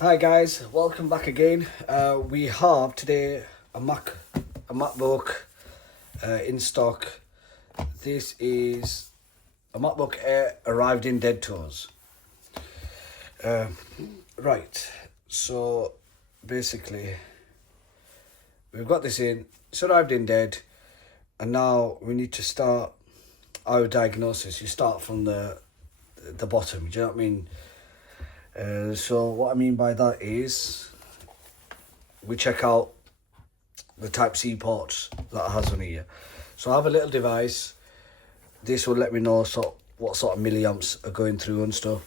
Hi guys, welcome back again. We have today a MacBook in stock. This is a MacBook Air, arrived in dead toes. Right, so basically we've got this in, it's arrived in dead, and now we need to start our diagnosis. You start from the bottom, do you know what I mean? So what I mean by that is we check out the Type-C ports that it has on here. So I have a little device. This will let me know what sort of milliamps are going through and stuff,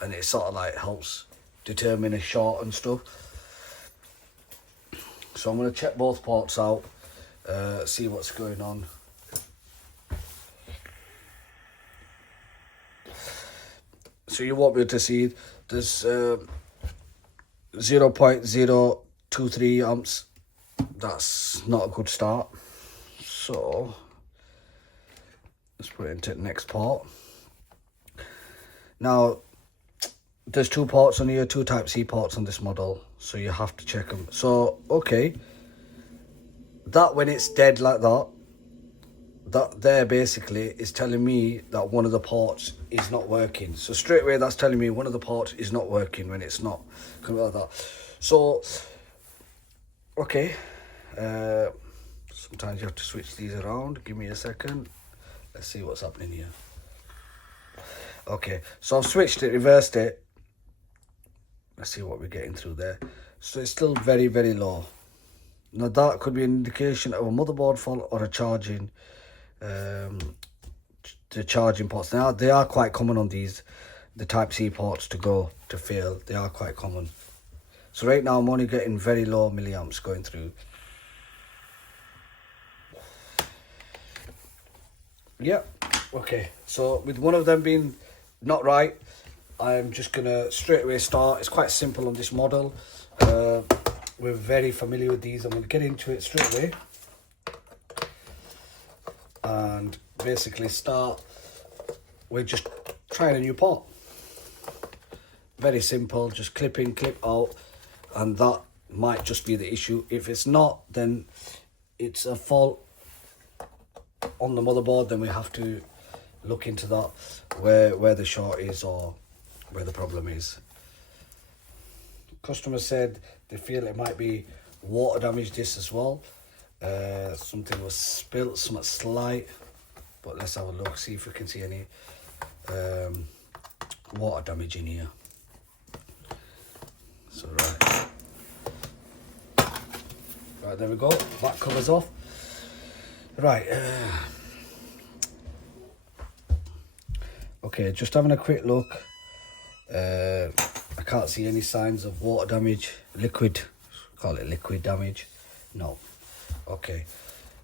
and it sort of like helps determine a short and stuff. So I'm going to check both ports out, see what's going on. So you won't be able to see there's 0.023 amps. That's not a good start. So let's put it into the next port. Now there's two ports on here, two Type-C ports on this model, so you have to check them. So okay, that when it's dead like that, that there basically is telling me that one of the ports is not working. So straight away that's telling me one of the ports is not working when it's not like that. So okay, sometimes you have to switch these around. Give me a second, let's see what's happening here. Okay, so I've switched it, reversed it. Let's see what we're getting through there. So it's still very, very low. Now that could be an indication of a motherboard fault or a charging, the charging ports. Now they are quite common on these, the Type-C ports to fail. They are quite common. So right now I'm only getting very low milliamps going through. Yeah, okay. So with one of them being not right, I'm just gonna straight away start. It's quite simple on this model. We're very familiar with these. I'm gonna get into it straight away and basically start with just trying a new port. Very simple, just clip in, clip out, and that might just be the issue. If it's not, then it's a fault on the motherboard. Then we have to look into that, where the short is or where the problem is. Customer said they feel it might be water damage this as well. Something was spilt, something slight, but let's have a look, see if we can see any water damage in here. So right, there we go, that covers off. Right, okay, just having a quick look. I can't see any signs of water damage, liquid, call it liquid damage. No. Okay,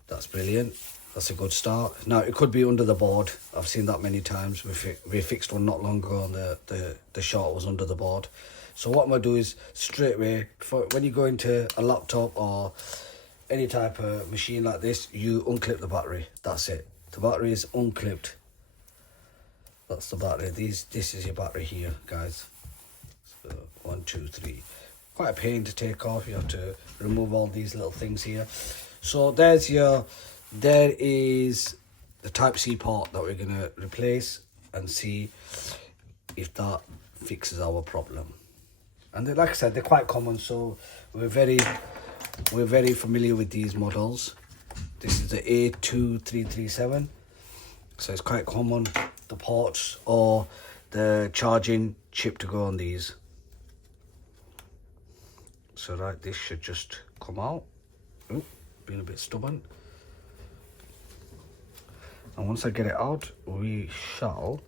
that's brilliant. That's a good start. Now it could be under the board. I've seen that many times. We fixed one not long ago, and the short was under the board. So what I'm gonna do is straight away, when you go into a laptop or any type of machine like this, you unclip the battery. That's it. The battery is unclipped. That's the battery. This is your battery here, guys. So 1, 2, 3. Quite a pain to take off. You have to remove all these little things here. So there is the Type-C port that we're gonna replace and see if that fixes our problem. And like I said, they're quite common, so we're very familiar with these models. This is the A2337, so it's quite common, the ports or the charging chip to go on these. So right, this should just come out. Ooh, being a bit stubborn. And once I get it out, we shall.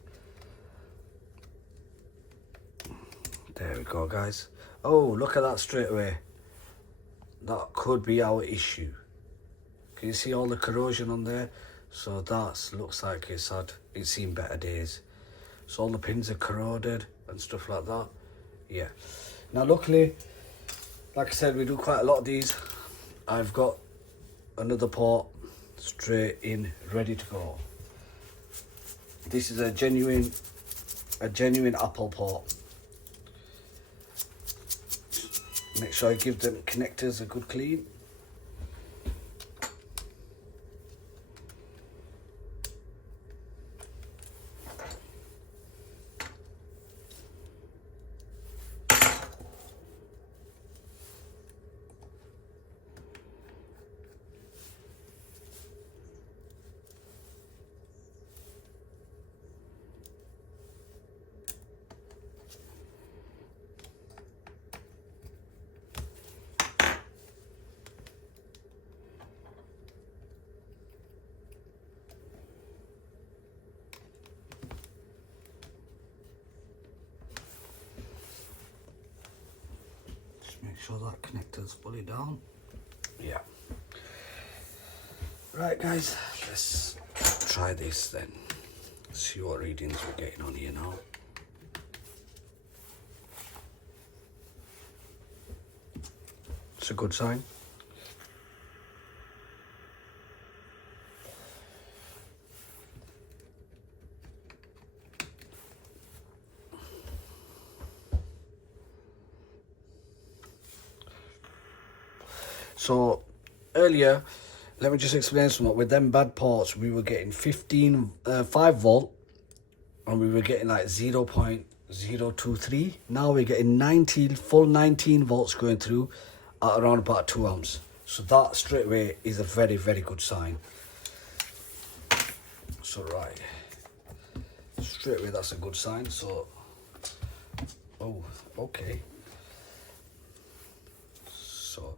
There we go, guys. Oh, look at that straight away. That could be our issue. Can you see all the corrosion on there? So that looks like it's seen better days. So all the pins are corroded and stuff like that. Yeah. Now luckily, like I said, we do quite a lot of these. I've got another port straight in, ready to go. This is a genuine Apple port. Make sure I give them connectors a good clean. Make sure that connector's fully down. Yeah. Right guys, let's try this then. See what readings we're getting on here now. It's a good sign. So earlier, let me just explain something. With them bad ports, we were getting 5 volt, and we were getting like 0.023. Now we're getting 19 volts going through at around about 2 amps. So that straight away is a very, very good sign. So right, straight away that's a good sign. So, oh, okay. So,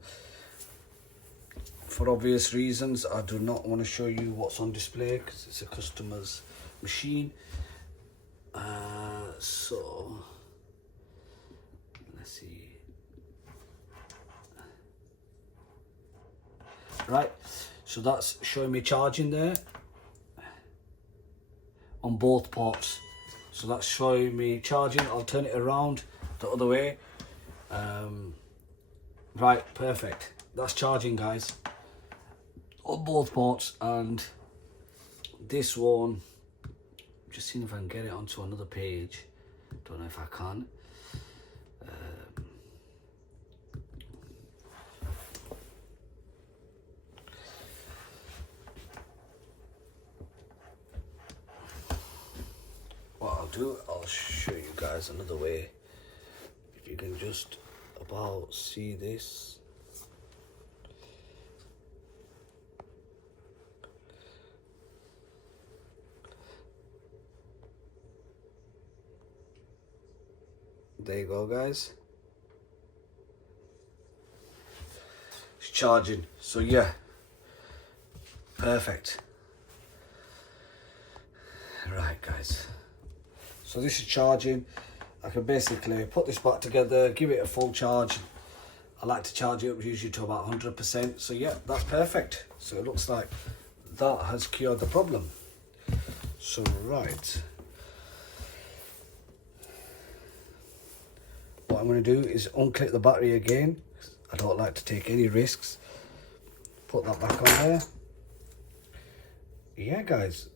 for obvious reasons, I do not want to show you what's on display because it's a customer's machine. So let's see. Right, so that's showing me charging there on both ports. So that's showing me charging. I'll turn it around the other way. Right, perfect. That's charging, guys, on both ports. And this one, just seeing if I can get it onto another page. Don't know if I can. What I'll do, I'll show you guys another way. If you can just about see this. There you go, guys. It's charging. So yeah, perfect. Right, guys. So this is charging. I can basically put this back together, give it a full charge. I like to charge it up usually to about 100%. So yeah, that's perfect. So it looks like that has cured the problem. So right. What I'm going to do is unclip the battery again. I don't like to take any risks. Put that back on there. Yeah, guys,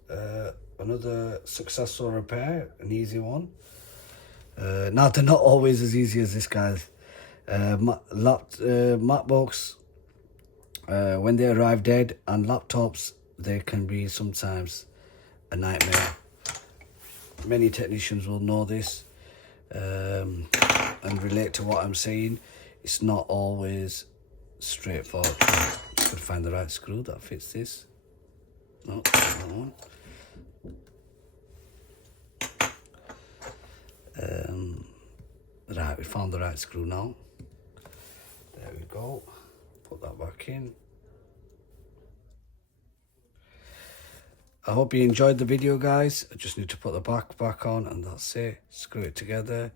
another successful repair, an easy one. Now they're not always as easy as this, guys. MacBooks, when they arrive dead, and laptops, they can be sometimes a nightmare. Many technicians will know this. And relate to what I'm saying. It's not always straightforward. Could find the right screw that fits this. No, not that one. Right, we found the right screw now. There we go. Put that back in. I hope you enjoyed the video, guys. I just need to put the back on, and that's it. Screw it together.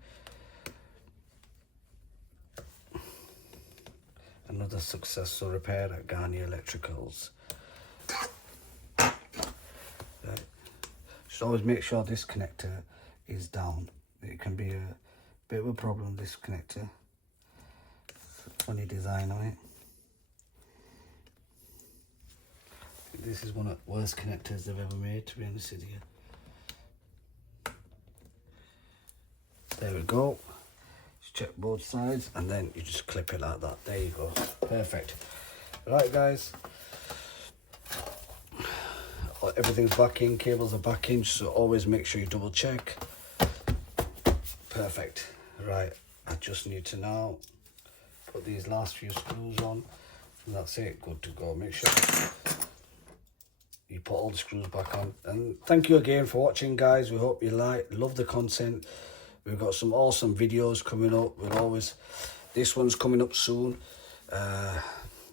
Another successful repair at Garnier Electricals. Right. Just always make sure this connector is down. It can be a bit of a problem, this connector. Funny design on it. This is one of the worst connectors they've ever made, to be honest with you. There we go. Just check both sides, and then you just clip it like that. There you go, perfect. Right guys, everything's back in, cables are back in, so always make sure you double check. Perfect. Right, I just need to now put these last few screws on, and that's it, good to go. Make sure you put all the screws back on, and thank you again for watching guys. We hope you love the content. We've got some awesome videos coming up. This one's coming up soon.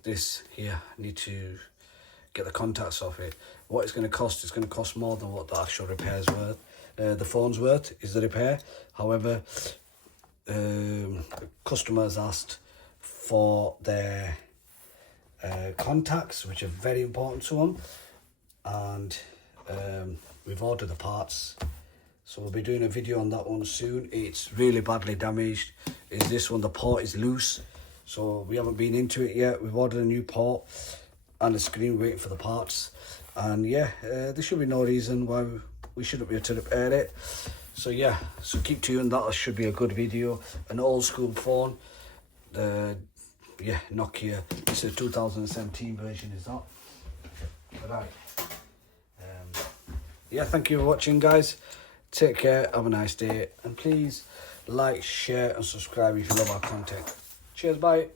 This here, I need to get the contacts off it. What it's going to cost is going to cost more than what the actual repair's worth. The phone's worth is the repair. However, customers asked for their contacts, which are very important to them, and we've ordered the parts, so we'll be doing a video on that one soon. It's really badly damaged. Is this one, the port is loose, so we haven't been into it yet. We've ordered a new port and a screen, waiting for the parts, and yeah, there should be no reason why we shouldn't be able to repair it. So yeah, so keep tuned, that should be a good video. An old school phone, yeah, Nokia. This is a 2017 version, is that right? Yeah, thank you for watching guys. Take care, have a nice day, and please like, share and subscribe if you love our content. Cheers, bye.